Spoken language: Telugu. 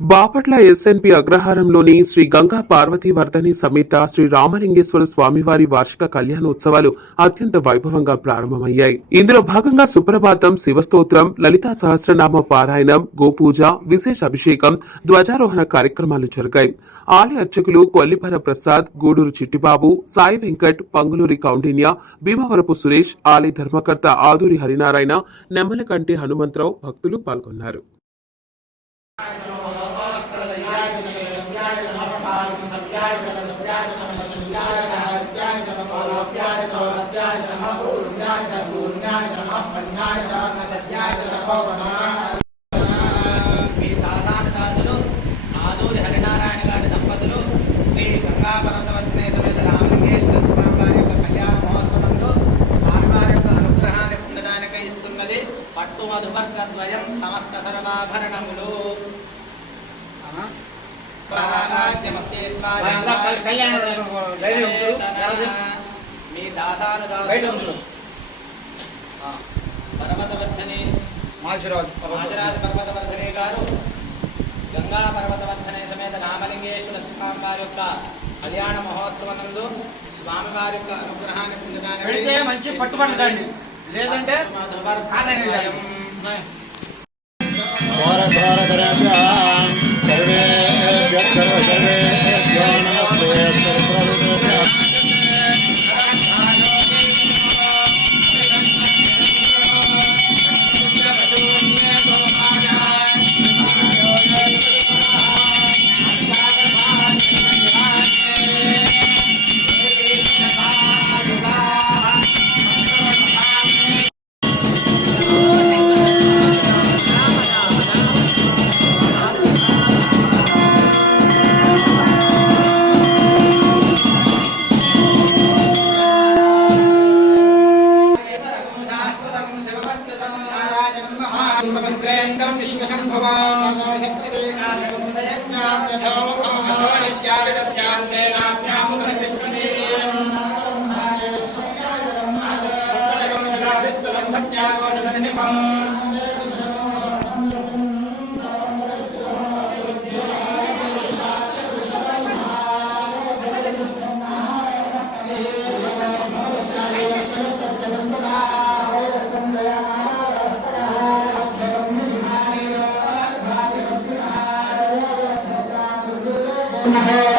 బాపట్ల ఎస్ఎన్పి అగ్రహారంలోని శ్రీ గంగా పార్వతీ వర్ధని సమేత శ్రీ రామలింగేశ్వర స్వామివారి వార్షిక కళ్యాణోత్సవాలు అత్యంత వైభవంగా ప్రారంభమయ్యాయి. ఇందులో భాగంగా సుప్రభాతం, శివస్తోత్రం, లలితా సహస్రనామ పారాయణం, గోపూజ, విశేష అభిషేకం, ధ్వజారోహణ కార్యక్రమాలు జరిగాయి. ఆలయ అర్చకులు కొల్లిపర ప్రసాద్, గూడూరు చిట్టిబాబు, సాయి వెంకట్, పంగులూరి కౌండిన్య, భీమవరపు సురేష్, ఆలయ ధర్మకర్త ఆదూరి హరినారాయణ, నెమ్మలకంటి హనుమంతరావు భక్తులు పాల్గొన్నారు. ఆదూరి హరినారాయణ గారి దంపతులు శ్రీ గంగా పర్వతవర్ధిని సమేత రామలింగేశ్వర స్వామి వారి యొక్క కళ్యాణ మహోత్సవంలో స్వామివారి యొక్క అనుగ్రహాన్ని పొందడానికి ఇస్తున్నది పట్టు మధువర్గ ద్వయం సమస్త సర్వాభరణములు. మీ దాసానుదాసులు పర్వతవర్ధని మాజరాజు పర్వతవర్ధని గారు గంగా పర్వతవర్ధని సమేత రామలింగేశ్వర స్వామి వారి యొక్క కళ్యాణ మహోత్సవం నందు స్వామివారి యొక్క అనుగ్రహాన్ని పొందడానికి మంచి పట్టుబడతాడు, లేదంటే Namo